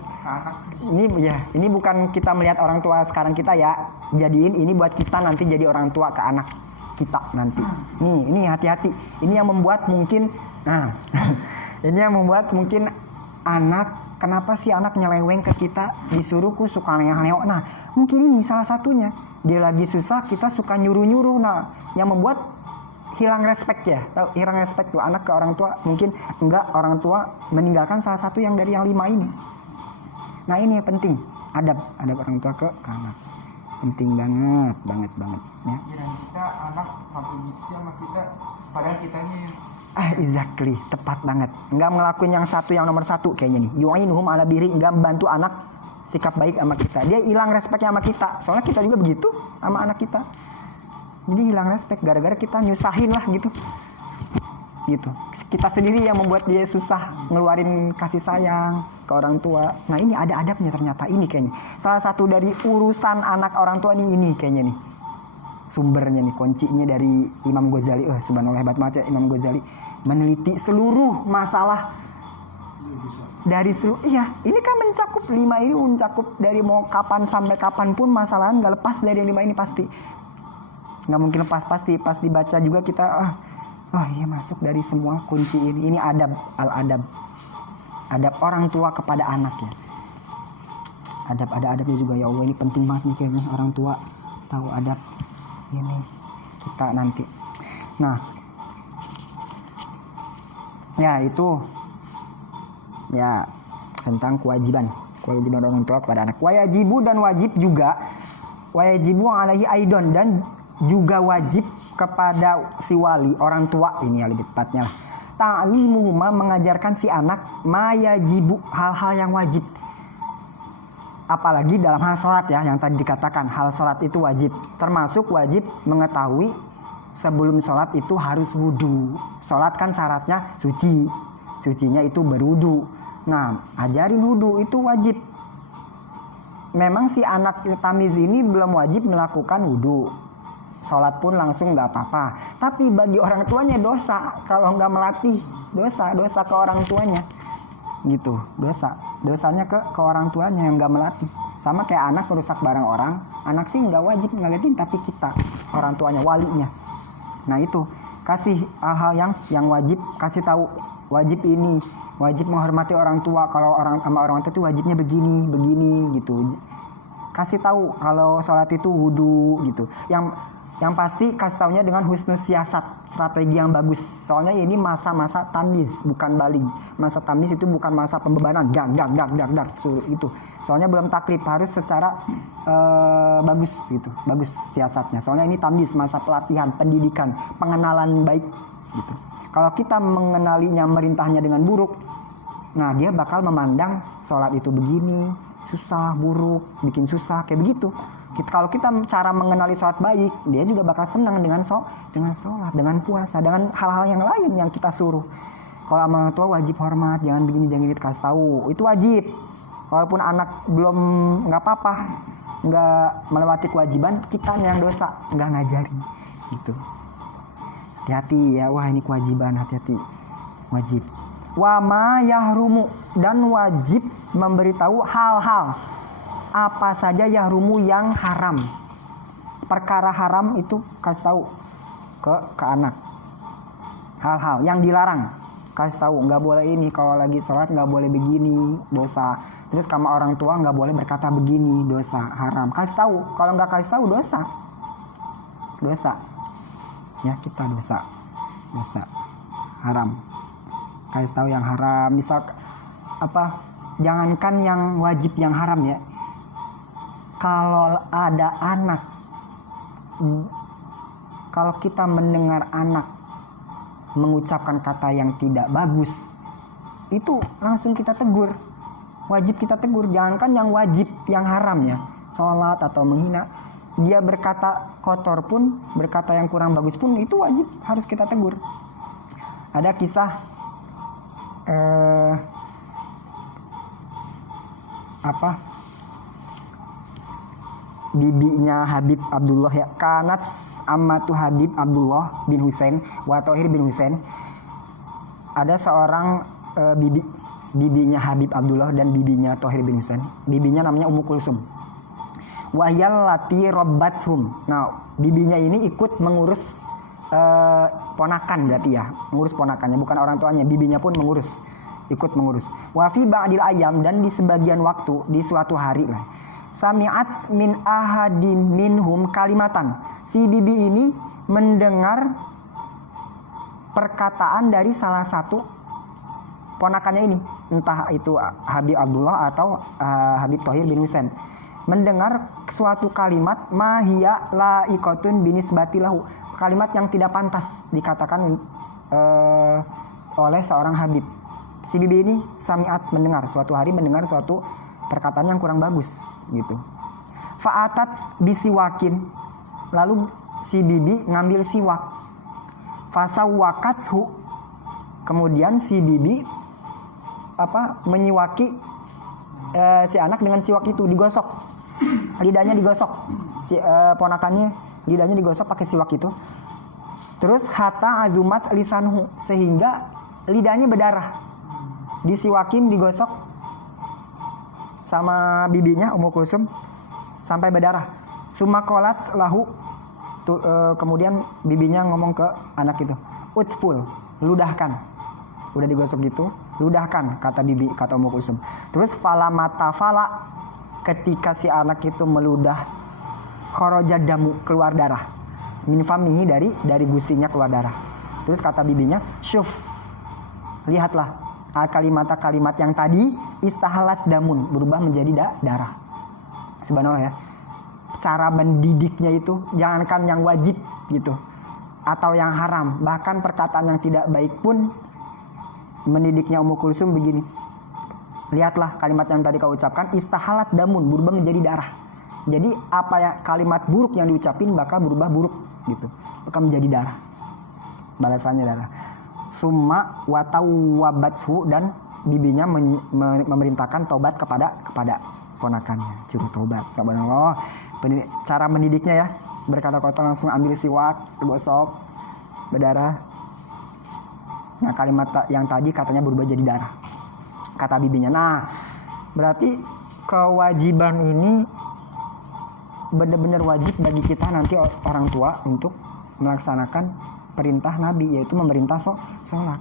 kita melihat orang tua sekarang kita ya, jadiin ini buat kita nanti jadi orang tua ke anak kita nanti. Ini hati-hati. Ini yang membuat mungkin ini yang membuat mungkin anak, kenapa sih anak nyeleweng ke kita, disuruh suka neo-neo. Nah mungkin ini salah satunya, dia lagi susah kita suka nyuruh-nyuruh. Nah yang membuat hilang respect ya, hilang respect tuh anak ke orang tua. Mungkin enggak, orang tua meninggalkan salah satu yang dari yang 5 ini. Nah ini yang penting, adab orang tua ke anak, penting banget ya. Dan kita anak sampai benci sama kita, padahal kitanya Exactly, tepat banget. Enggak ngelakuin yang nomor satu kayaknya nih. Yu'inuhum ala birri, enggak membantu anak sikap baik sama kita. Dia hilang respeknya sama kita. Soalnya kita juga begitu sama anak kita. Jadi hilang respect gara-gara kita nyusahin lah gitu. Kita sendiri yang membuat dia susah ngeluarin kasih sayang ke orang tua. Nah ini ada adabnya ternyata, ini kayaknya salah satu dari urusan anak orang tua ini kayaknya nih. Sumbernya nih, kuncinya dari Imam Ghazali. Subhanallah, hebat banget ya Imam Ghazali, meneliti seluruh masalah dari seluruh. Iya, ini kan mencakup 5 ini, mencakup dari mau kapan sampai kapan pun masalah, nggak lepas dari yang 5 ini pasti. Nggak mungkin lepas, pasti pas dibaca juga kita iya masuk dari semua kunci ini. Ini adab, adab orang tua kepada anak ya. Ada adabnya juga ya Allah, ini penting banget nih kayaknya orang tua tahu adab ini kita nanti. Nah ya itu ya tentang kewajiban orang tua kepada anak. Wajibu dan wajib juga, wajibu alaihi aidon, dan juga wajib kepada si wali, orang tua ini ya lebih tepatnya lah. Ta'limuhuma, mengajarkan si anak mayajibu, hal-hal yang wajib. Apalagi dalam hal sholat ya, yang tadi dikatakan hal sholat itu wajib. Termasuk wajib mengetahui sebelum sholat itu harus wudu. Sholat kan syaratnya suci, sucinya itu berwudu. Nah, ajarin wudu itu wajib. Memang si anak tamiz ini belum wajib melakukan wudu, sholat pun langsung nggak apa-apa. Tapi bagi orang tuanya dosa kalau nggak melatih, dosa ke orang tuanya, gitu. Dosanya ke orang tuanya yang nggak melatih. Sama kayak anak merusak barang orang, anak sih nggak wajib ngeliatin, tapi kita orang tuanya, walinya. Nah itu kasih hal-hal yang wajib, kasih tahu wajib ini. Wajib menghormati orang tua, kalau sama orang tua itu wajibnya begini gitu. Kasih tahu kalau sholat itu wudu gitu. Yang pasti kasih taunya dengan husnul siasat, strategi yang bagus. Soalnya ini masa-masa tamyiz, bukan baligh. Masa tamyiz itu bukan masa pembebanan, dak suruh itu. Soalnya belum taklif, harus secara bagus gitu, bagus siasatnya. Soalnya ini tamyiz, masa pelatihan, pendidikan, pengenalan baik gitu. Kalau kita mengenalinya, merintahnya dengan buruk, nah dia bakal memandang sholat itu begini, susah, buruk, bikin susah, kayak begitu. Kalau kita cara mengenali sholat baik, dia juga bakal senang dengan sholat, dengan puasa, dengan hal-hal yang lain yang kita suruh. Kalau sama orang tua wajib hormat, jangan begini, jangan gitu, kasih tahu, itu wajib. Walaupun anak belum, nggak apa-apa, nggak melewati kewajiban, kita yang dosa, nggak ngajarin, gitu. Hati-hati ya, wah ini kewajiban, hati-hati, wajib. Wa ma yahrumu, dan wajib memberitahu hal-hal apa saja yahrumu yang haram. Perkara haram itu kasih tahu ke anak. Hal-hal yang dilarang kasih tahu, nggak boleh ini, kalau lagi sholat nggak boleh begini, dosa. Terus sama orang tua nggak boleh berkata begini, dosa, haram. Kasih tahu, kalau nggak kasih tahu dosa. Ya kita dosa haram. Kasih tahu yang haram, misal apa, jangankan yang wajib, yang haram ya. Kalau ada anak, kalau kita mendengar anak mengucapkan kata yang tidak bagus, itu langsung kita tegur, wajib kita tegur. Jangankan yang wajib, yang haram ya, sholat atau menghina, dia berkata kotor pun, berkata yang kurang bagus pun, itu wajib, harus kita tegur. Ada kisah bibinya Habib Abdullah ya, kanat ammatu Habib Abdullah bin Husain wa Thohir bin Husain. Ada seorang bibinya Habib Abdullah dan bibinya Thohir bin Husain. Bibinya namanya Ummu Kulsum. Wahyal lati robbathum. Nah, bibinya ini ikut mengurus ponakan berarti ya, mengurus ponakannya, bukan orang tuanya. Bibinya pun ikut mengurus. Wa fi ba'dil ayam, dan di sebagian waktu, di suatu hari lah, sami'at min ahadim minhum kalimatan. Si bibi ini mendengar perkataan dari salah satu ponakannya ini, entah itu Habib Abdullah atau Habib Thohir bin Husain. Mendengar suatu kalimat mahia laikotun binisbatilahu, kalimat yang tidak pantas dikatakan oleh seorang Habib. Si bibi ini sami'at, mendengar, suatu hari mendengar suatu perkataan yang kurang bagus gitu. Fa'atat bisiwakin, lalu si bibi ngambil siwak. Fasawwakathu, kemudian si bibi menyiwaki si anak dengan siwak itu, digosok, lidahnya digosok, si ponakannya lidahnya digosok pakai siwak itu. Terus hatta azumat lisanhu, sehingga lidahnya berdarah, disiwakin, digosok sama bibinya Ummu Kulsum sampai berdarah. Sumakolat lahu, kemudian bibinya ngomong ke anak itu, utful, ludahkan. Udah digosok gitu, ludahkan, kata bibi, kata Ummu Kulsum. Terus fala mata fala, ketika si anak itu meludah, kharaja damu, keluar darah, min famihi, dari gusinya keluar darah. Terus kata bibinya, syuf, lihatlah, kalimat yang tadi istahalat damun, berubah menjadi darah. Subhanallah ya, cara mendidiknya itu, jangankan yang wajib gitu, atau yang haram, bahkan perkataan yang tidak baik pun mendidiknya Ummu Kulsum begini. Lihatlah kalimat yang tadi kau ucapkan, istahalat damun, berubah menjadi darah. Jadi apa ya kalimat buruk yang diucapin bakal berubah buruk gitu, bakal menjadi darah. Balasannya darah. Summa watawwabathu, dan bibinya memerintahkan tobat kepada ponakannya, suruh tobat. Subhanallah. Cara mendidiknya ya, berkata kotor langsung ambil siwak, gosok, berdarah. Nah kalimat yang tadi katanya berubah jadi darah, kata bibinya. Nah berarti kewajiban ini benar-benar wajib bagi kita nanti orang tua untuk melaksanakan perintah Nabi, yaitu memerintah sholat,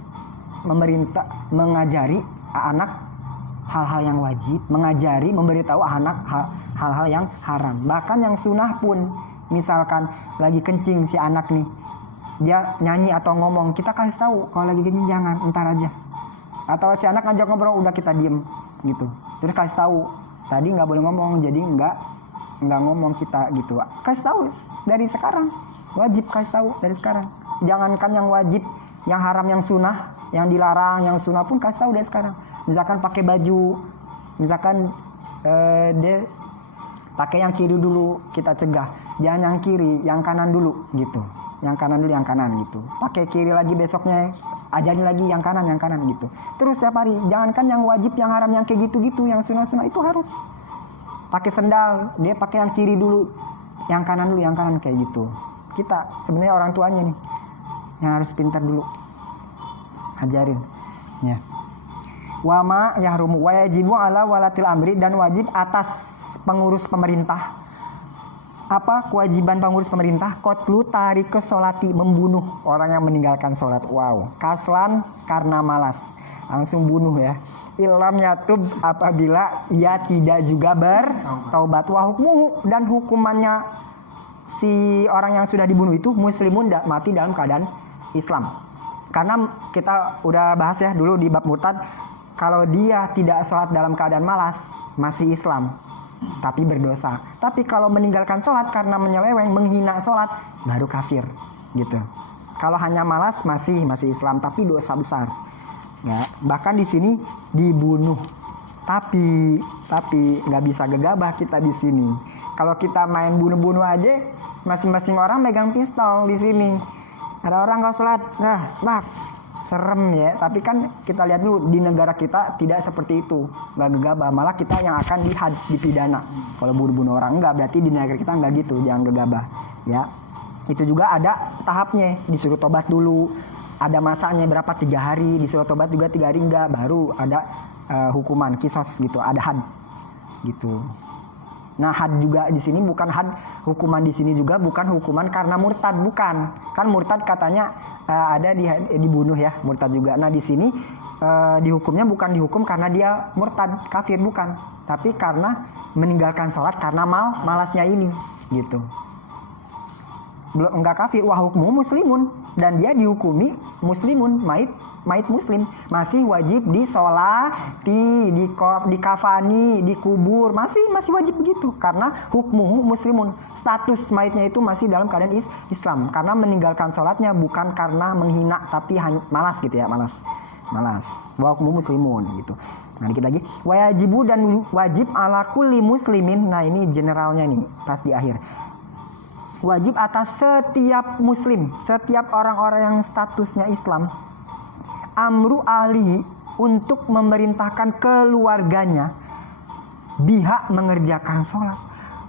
mengajari anak hal-hal yang wajib, mengajari, memberitahu anak hal-hal yang haram. Bahkan yang sunnah pun, misalkan lagi kencing si anak nih, dia nyanyi atau ngomong, kita kasih tahu kalau lagi kencing jangan, entar aja. Atau si anak ngajak ngobrol, udah kita diem gitu, terus kasih tahu tadi nggak boleh ngomong, jadi nggak ngomong kita gitu. Kasih tahu dari sekarang, wajib kasih tahu dari sekarang. Jangankan yang wajib, yang haram, yang sunnah, yang dilarang, yang sunnah pun kasih tahu dari sekarang. Misalkan pakai baju, misalkan dia pakai yang kiri dulu, kita cegah, jangan yang kiri, yang kanan dulu gitu. Yang kanan dulu, yang kanan gitu. Pakai kiri lagi besoknya, ajarin lagi yang kanan gitu. Terus setiap hari, jangankan yang wajib, yang haram, yang kayak gitu-gitu, yang sunnah-sunnah itu harus. Pakai sendal, dia pakai yang kiri dulu, yang kanan dulu, yang kanan kayak gitu. Kita sebenarnya orang tuanya nih yang harus pintar dulu, ajarin ya. Wama yahrumu wa yajibu ala walatil amri, dan wajib atas pengurus pemerintah. Apa kewajiban pengurus pemerintah? Qatlu tarikus sholati, membunuh orang yang meninggalkan sholat. Wow, kaslan karena malas, langsung bunuh ya. Ilham yatub, apabila ia tidak juga bertaubat. Wa hukmuhu, dan hukumannya si orang yang sudah dibunuh itu muslimun, mati dalam keadaan Islam. Karena kita udah bahas ya dulu di bab murtad, kalau dia tidak sholat dalam keadaan malas, masih Islam, tapi berdosa. Tapi kalau meninggalkan sholat karena menyeleweng, menghina sholat, baru kafir gitu. Kalau hanya malas masih Islam, tapi dosa besar. Ya, bahkan di sini dibunuh. Tapi nggak bisa gegabah kita di sini. Kalau kita main bunuh-bunuh aja, masing-masing orang megang pistol di sini. Ada orang kalau sholat, nah sebab serem ya. Tapi kan kita lihat dulu di negara kita tidak seperti itu, nggak gegabah. Malah kita yang akan dipidana kalau bunuh-bunuh orang. Enggak, berarti di negara kita nggak gitu, jangan gegabah ya. Itu juga ada tahapnya, disuruh tobat dulu. Ada masanya berapa, 3 hari, disuruh tobat juga 3 hari enggak, baru ada hukuman kisos gitu, ada had gitu. Nah had juga di sini bukan had, hukuman di sini juga bukan hukuman karena murtad, bukan. Kan murtad katanya ada dibunuh ya, murtad juga. Nah di sini dihukumnya bukan dihukum karena dia murtad kafir, bukan, tapi karena meninggalkan sholat karena malasnya ini gitu. Belum, enggak kafir, wa hukmu muslimun, dan dia dihukumi muslimun, mait muslim, masih wajib disolati, dikafani, dikubur, masih wajib begitu, karena hukmu muslimun, status maitnya itu masih dalam keadaan Islam, karena meninggalkan sholatnya bukan karena menghina, tapi malas gitu ya, malas, wa hukmu muslimun gitu. Nah dikit lagi, wajibu, dan wajib ala kulli muslimin. Nah ini generalnya nih pas di akhir. Wajib atas setiap muslim, setiap orang-orang yang statusnya Islam, amru ahli, untuk memerintahkan keluarganya, biha, mengerjakan sholat,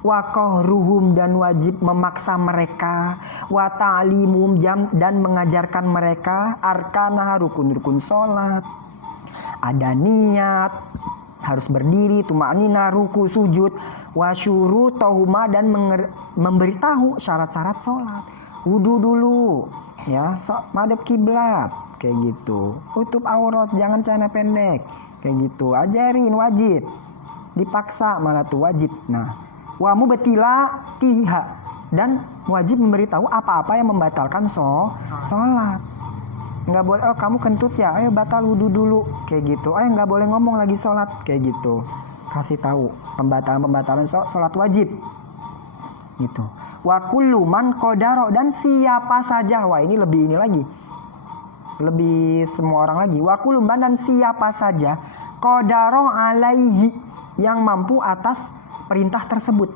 wa qahruhum, dan wajib memaksa mereka, wa ta'limum, dan mengajarkan mereka, arkana, rukun-rukun sholat, ada niat, harus berdiri, tumanina, ruku, sujud, wasyuru tohuma, dan memberitahu syarat-syarat sholat. Wudu dulu ya, madhab kiblat kayak gitu, tutup aurat, jangan celana pendek kayak gitu, ajarin, wajib, dipaksa malah tuh wajib. Nah wa mubtila tiha, dan wajib memberitahu apa-apa yang membatalkan sholat. Nggak boleh, oh kamu kentut ya, ayo batal wudu dulu kayak gitu, ayo nggak boleh ngomong lagi sholat kayak gitu, kasih tahu pembatalan sholat wajib gitu. Wa kullu man qadara, dan siapa saja. Wah, ini lebih lagi. Lebih semua orang lagi. Wa kullu man, dan siapa saja qadara alaihi, yang mampu atas perintah tersebut.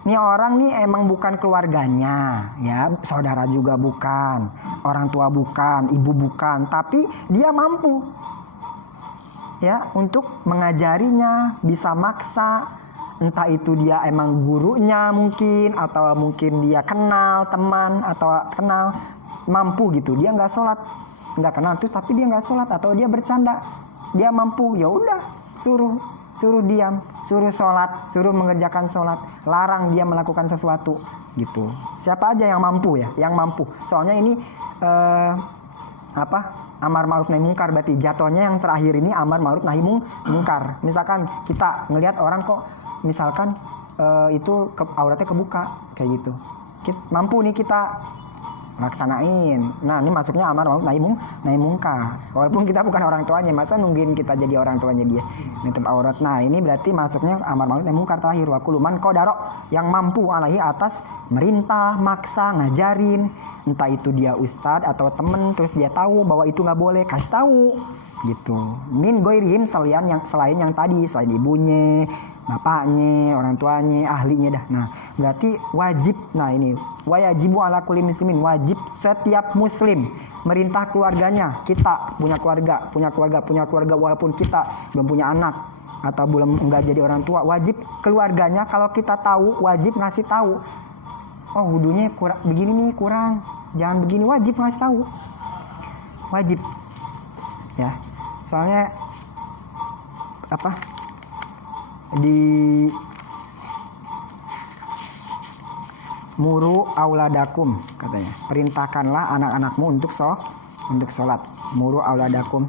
Nih orang nih emang bukan keluarganya, ya, saudara juga bukan, orang tua bukan, ibu bukan, tapi dia mampu, ya, untuk mengajarinya, bisa maksa, entah itu dia emang gurunya mungkin, atau mungkin dia kenal teman atau kenal, mampu gitu, dia nggak sholat, nggak kenal terus tapi dia nggak sholat, atau dia bercanda, dia mampu, ya udah suruh diam, suruh sholat, suruh mengerjakan sholat, larang dia melakukan sesuatu gitu. Siapa aja yang mampu, ya, yang mampu. Soalnya ini amar ma'ruf nahi mungkar, berarti jatuhnya yang terakhir ini amar ma'ruf nahi mungkar. Misalkan kita ngelihat orang kok misalkan itu auratnya kebuka kayak gitu, mampu nih kita laksanain. Nah, ini masuknya amar ma'ruf nahi mungkar. Walaupun kita bukan orang tuanya, masa nungguin kita jadi orang tuanya dia nutup aurat. Nah, ini berarti masuknya amar ma'ruf nahi mungkar terakhir. Wa kullu man qadara, yang mampu alaihi atas merintah, maksa, ngajarin, entah itu dia ustadz atau temen, terus dia tahu bahwa itu nggak boleh, kasih tahu gitu. Min goirihim, selain yang tadi, selain ibunya, bapaknya, orang tuanya, ahlinya dah. Nah, berarti wajib. Nah, ini wajibu ala kulli muslimin, wajib setiap muslim merintah keluarganya. Kita punya keluarga walaupun kita belum punya anak atau belum enggak jadi orang tua, wajib keluarganya kalau kita tahu wajib ngasih tahu. Oh, wudunya begini nih, kurang, jangan begini, wajib ngasih tahu. Wajib. Ya. Soalnya di muru auladakum katanya, perintahkanlah anak-anakmu untuk sholat. Muru auladakum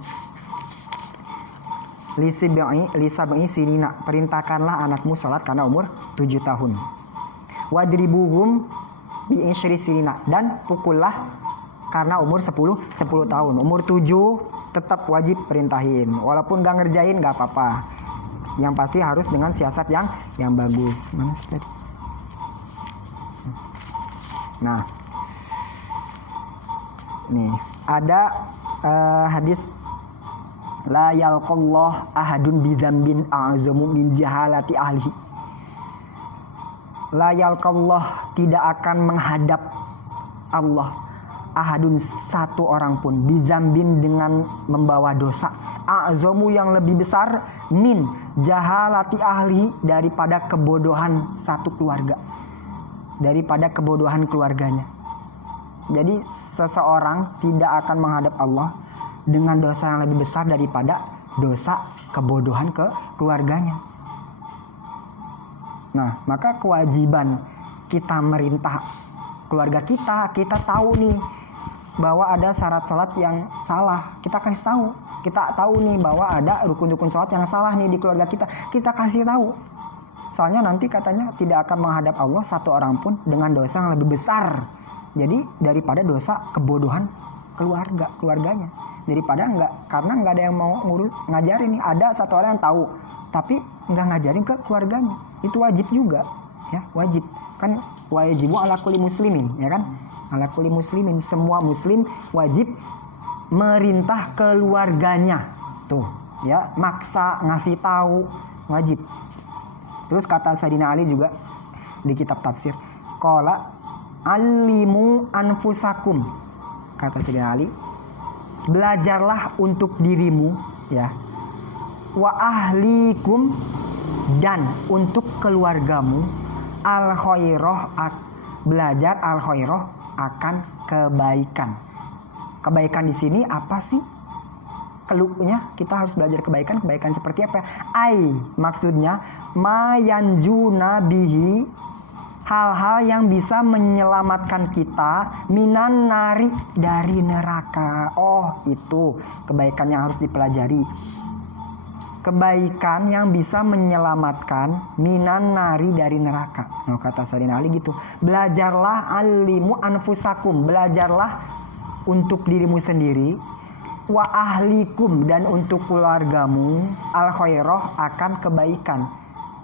lisabi sinina, perintahkanlah anakmu sholat karena umur 7 tahun. Wadribuhum bi insyri sinina, dan pukullah karena umur 10 tahun. Umur 7 tetap wajib perintahin, walaupun gak ngerjain gak apa-apa, yang pasti harus dengan siasat yang bagus. Mana sih tadi? Nah, nih ada hadis la yalqallah ahadun bidzambin a'zamu min jahalati ahlihi. La yalqallah, tidak akan menghadap Allah, ahadun, satu orang pun, bizambin, dengan membawa dosa, a'zamu, yang lebih besar, min jahalati ahli, daripada kebodohan satu keluarga, daripada kebodohan keluarganya. Jadi seseorang tidak akan menghadap Allah dengan dosa yang lebih besar daripada dosa kebodohan ke keluarganya. Nah, maka kewajiban kita merintah keluarga kita tahu nih bahwa ada syarat sholat yang salah, kita kasih tahu. Kita tahu nih bahwa ada rukun-rukun sholat yang salah nih di keluarga kita kasih tahu. Soalnya nanti katanya tidak akan menghadap Allah satu orang pun dengan dosa yang lebih besar, jadi daripada dosa kebodohan keluarganya. Daripada karena nggak ada yang mau ngajarin nih. Ada satu orang yang tahu tapi nggak ngajarin ke keluarganya, itu wajib juga, ya, wajib kan, wajibu ala kulli muslimin, ya kan, ala kulli muslimin, semua muslim wajib merintah keluarganya, tuh, ya, maksa, ngasih tahu, wajib. Terus kata Sayyidina Ali juga di kitab tafsir, qala alimu anfusakum, kata Sayyidina Ali, belajarlah untuk dirimu, ya, wa ahlikum, dan untuk keluargamu, al khairah, belajar al khairah akan kebaikan. Kebaikan di sini apa sih? Keluhnya kita harus belajar kebaikan seperti apa? Maksudnya mayanjuna bihi, hal-hal yang bisa menyelamatkan kita minan nari, dari neraka. Oh, itu kebaikan yang harus dipelajari. Kebaikan yang bisa menyelamatkan minan nari, dari neraka. Nah, kata Sayyidina Ali gitu. Belajarlah alimu anfusakum, belajarlah untuk dirimu sendiri, wa ahlikum, dan untuk keluargamu, al khairah akan kebaikan.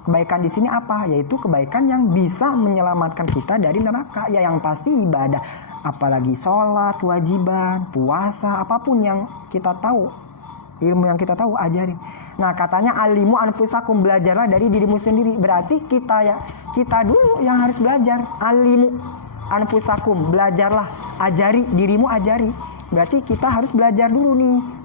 Kebaikan di sini apa? Yaitu kebaikan yang bisa menyelamatkan kita dari neraka. Ya yang pasti ibadah, apalagi sholat, kewajiban, puasa, apapun yang kita tahu, ilmu yang kita tahu ajarin. Nah katanya alimu anfusakum, belajarlah dari dirimu sendiri. Berarti kita dulu yang harus belajar. Alimu anfusakum, belajarlah, ajari dirimu, ajari. Berarti kita harus belajar dulu nih.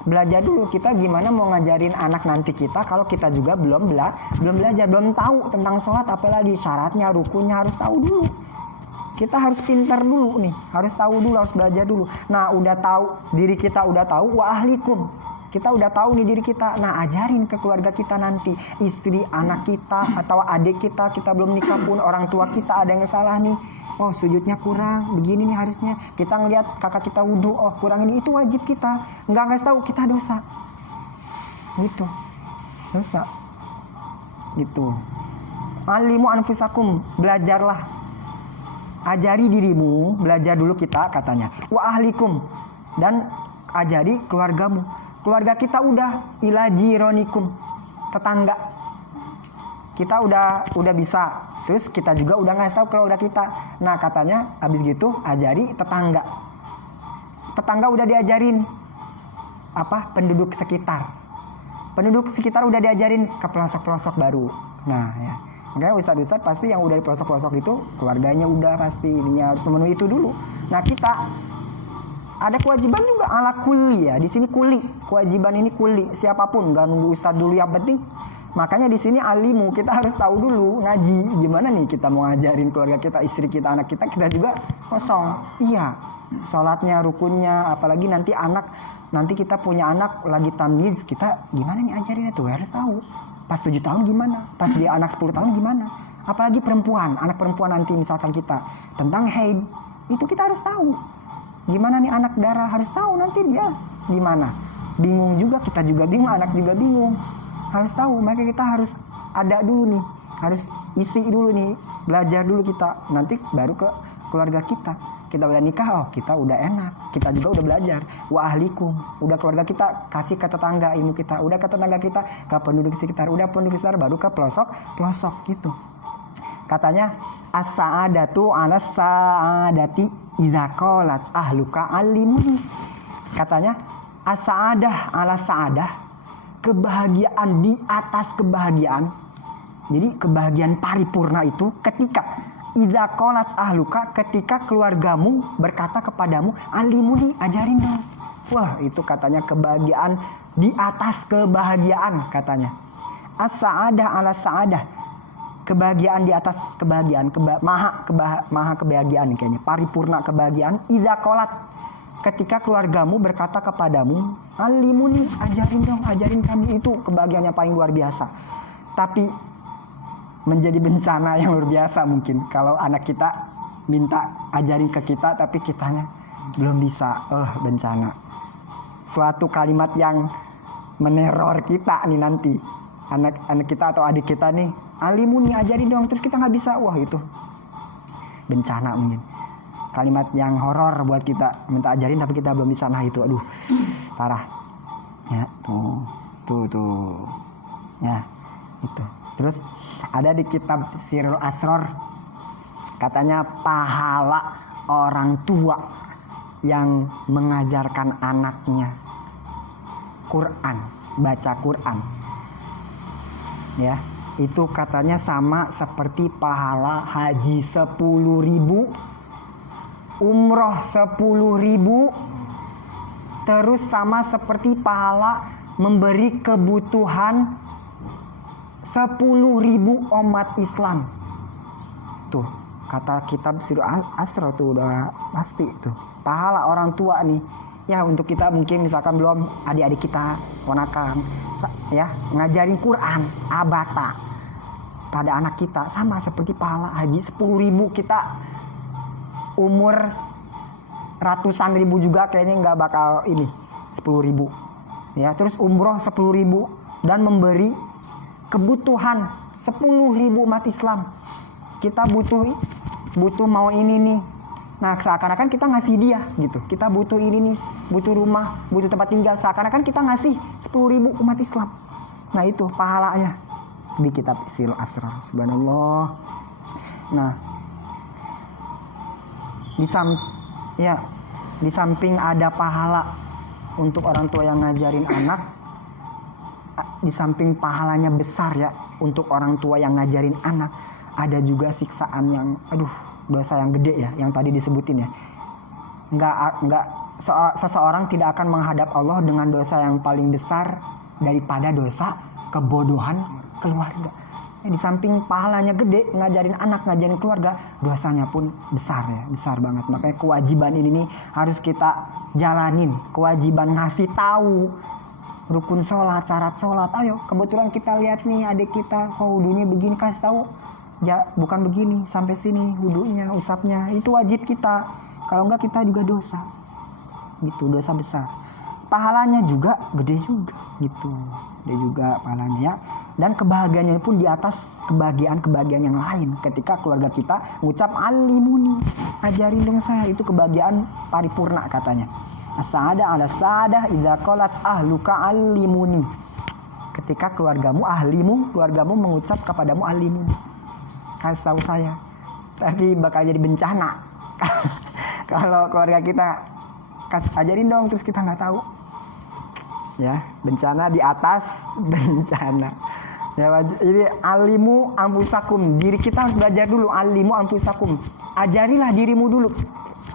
Belajar dulu, kita gimana mau ngajarin anak nanti kita kalau kita juga belum belajar, belum tahu tentang sholat, apalagi syaratnya, rukunnya harus tahu dulu. Kita harus pintar dulu nih, harus tahu dulu, harus belajar dulu. Nah udah tahu, diri kita udah tahu, wa ahlikum, kita udah tahu nih diri kita. Nah ajarin ke keluarga kita nanti, istri, anak kita, atau adik kita belum nikah pun, orang tua kita ada yang salah nih. Oh sujudnya kurang, begini nih harusnya. Kita ngelihat kakak kita wudhu, oh kurang ini, itu wajib kita. Nggak ngasih tahu, kita dosa. Gitu, dosa. Gitu. Alimu anfusakum, belajarlah, ajari dirimu, belajar dulu kita katanya. Wa ahlikum, dan ajari keluargamu. Keluarga kita udah ila jironikum, tetangga. Kita udah bisa. Terus kita juga udah ngasih tahu keluarga kita. Nah katanya habis gitu ajari tetangga. Tetangga udah diajarin apa? Penduduk sekitar. Penduduk sekitar udah diajarin ke pelosok-pelosok baru. Nah ya, makanya ustadz-ustadz pasti yang udah di pelosok-pelosok itu keluarganya udah pasti ininya harus memenuhi itu dulu. Nah kita ada kewajiban juga ala kuli ya. Di sini kuli, kewajiban ini kuli, siapapun, nggak nunggu ustadz dulu, yang penting. Makanya di sini alimu, kita harus tahu dulu ngaji. Gimana nih kita mau ngajarin keluarga kita, istri kita, anak kita juga kosong. Iya, sholatnya, rukunnya, apalagi nanti kita punya anak lagi tamyiz, kita gimana nih ajarinnya tuh, harus tahu. Pas 7 tahun gimana, pas dia anak 10 tahun gimana. Apalagi perempuan, anak perempuan nanti misalkan kita tentang haid, itu kita harus tahu. Gimana nih anak darah, harus tahu nanti dia gimana. Bingung juga, kita juga bingung, anak juga bingung. Harus tahu, makanya kita harus ada dulu nih, harus isi dulu nih, belajar dulu kita, nanti baru ke keluarga kita. Kita udah nikah, oh kita udah enak, kita juga udah belajar. Wa ahlikum, udah keluarga kita kasih ke tetangga ilmu kita, udah ke tetangga kita, ke penduduk sekitar, udah penduduk sekitar baru ke pelosok gitu. Katanya as-sa'adatu 'ala sa'adati idza qalat ahluka alimuni. Katanya as-sa'adah 'ala sa'adah, kebahagiaan di atas kebahagiaan. Jadi kebahagiaan paripurna itu ketika idza qalat ahluka, ketika keluargamu berkata kepadamu alimuni, ajarin dong. Wah, itu katanya kebahagiaan di atas kebahagiaan katanya. As-sa'adah 'ala sa'adah, kebahagiaan di atas kebahagiaan, maha kebahagiaan kayaknya, paripurna kebahagiaan. Idza qalat, ketika keluargamu berkata kepadamu alimuni, ajarin dong, ajarin kami, itu kebahagiaannya paling luar biasa. Tapi menjadi bencana yang luar biasa mungkin kalau anak kita minta ajarin ke kita tapi kitanya belum bisa. Bencana, suatu kalimat yang meneror kita nih nanti. Anak kita atau adik kita nih alimuni, ajarin dong, terus kita nggak bisa. Wah itu bencana mungkin. Kalimat yang horor buat kita, minta ajarin tapi kita belum bisa. Nah itu aduh parah ya. Tuh ya itu. Terus ada di kitab Sirul Asror, katanya pahala orang tua yang mengajarkan anaknya Quran, baca Quran ya, itu katanya sama seperti pahala haji 10.000, umroh 10.000, terus sama seperti pahala memberi kebutuhan 10.000 umat Islam. Tuh kata kitab Sirul Asror tuh udah pasti tuh pahala orang tua nih ya. Untuk kita mungkin misalkan belum, adik-adik kita, ponakan ya, ngajarin Quran abata pada anak kita sama seperti pahala haji 10.000. Kita umur ratusan ribu juga kayaknya nggak bakal ini 10.000 ya. Terus umroh 10.000 dan memberi kebutuhan 10.000 umat Islam. Kita butuh mau ini nih. Nah seakan-akan kita ngasih dia gitu. Kita butuh ini nih, butuh rumah, butuh tempat tinggal. Seakan-akan kita ngasih 10.000 umat Islam. Nah itu pahalanya di kitab Sil Asrar. Subhanallah. Nah, di samping ada pahala untuk orang tua yang ngajarin anak, di samping pahalanya besar ya untuk orang tua yang ngajarin anak, ada juga siksaan yang dosa yang gede ya, yang tadi disebutin ya. Seseorang tidak akan menghadap Allah dengan dosa yang paling besar daripada dosa kebodohan keluarga. Ya, di samping pahalanya gede ngajarin anak, ngajarin keluarga, dosanya pun besar ya, besar banget. Makanya kewajiban ini nih harus kita jalanin, kewajiban ngasih tahu rukun sholat, syarat sholat. Ayo, kebetulan kita lihat nih adik kita, wudunya begini, kasih tahu. Bukan begini, sampai sini wudunya, usapnya, itu wajib kita. Kalau enggak kita juga dosa. Gitu, dosa besar. Pahalanya juga gede juga gitu. Gede juga pahalanya ya. Dan kebahagiaannya pun di atas kebahagiaan-kebahagiaan yang lain. Ketika keluarga kita ngucap alimuni, ajarin dong saya, itu kebahagiaan paripurna katanya. As-sa'adah ala sa'adah idza qalat ahluka alimuni. Ketika keluargamu mengucap kepadamu alimuni. Kasih tahu saya. Tapi bakal jadi bencana. Kalau keluarga kita ajarin dong terus kita nggak tahu, ya bencana di atas bencana. Ya, jadi alimu anfusakum, diri kita harus belajar dulu. Alimu anfusakum, ajarilah dirimu dulu.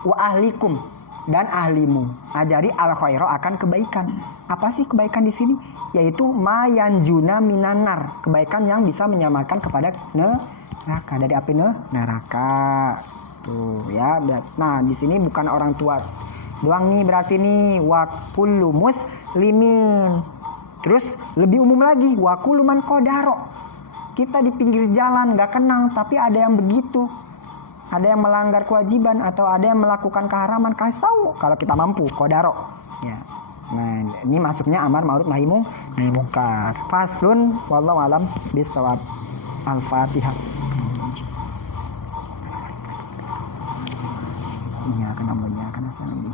Wa ahlikum, dan ahlimu, ajari al khairu akan kebaikan. Apa sih kebaikan di sini? Yaitu mayanjuna minanar, kebaikan yang bisa menyelamatkan kepada neraka, dari api neraka. Tuh ya. Nah, di sini bukan orang tua doang nih, berarti nih wa kullu muslimin. Terus lebih umum lagi, wa kullu man qadaro. Kita di pinggir jalan nggak kenal, tapi ada yang begitu. Ada yang melanggar kewajiban atau ada yang melakukan keharaman, kasih tahu kalau kita mampu, qadaro. Ya. Nah, ini masuknya amar ma'ruf nahi munkar. Faslun wallahu alam bisawab. Al-Fatihah. Iya, kenapa ya? Karena sedang ini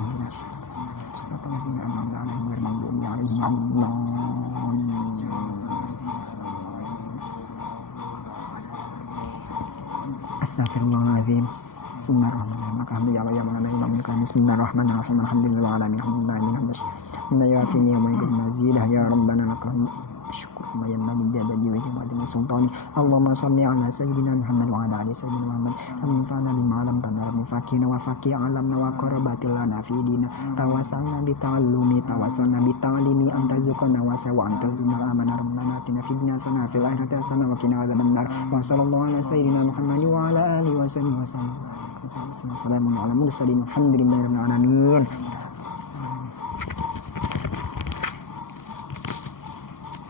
Astagfirullahaladzim. Bismillahirrahmanirrahim. Alhamdulillah ya Maulana Imam Al-Karim. Bismillahirrahmanirrahim. Alhamdulillahirabbil alamin. Hamdan yuafini wa yughni mazidah ya rabbana lakal syukur ma yanbaghi li wajhi wa sultani. Allahumma shalli ala sayyidina Muhammad wa ala ali sayyidina Muhammad. Amin fa'ala lima alam tanara mufakina wa faqih alamna wa qarabatil lana fi dina. Tawasalna bi ta'allumi tawasalna bi ta'limi anta zukana wa sawa anta zunal amana rabbana atina fid dunya hasanah fil akhirati hasanah wa qina adzabannar. Wa sallallahu ala sayyidina Muhammad wa ala alihi wa sahbihi wa sallam. Wassalamu ala mursalin. Alhamdulillahirabbil alamin.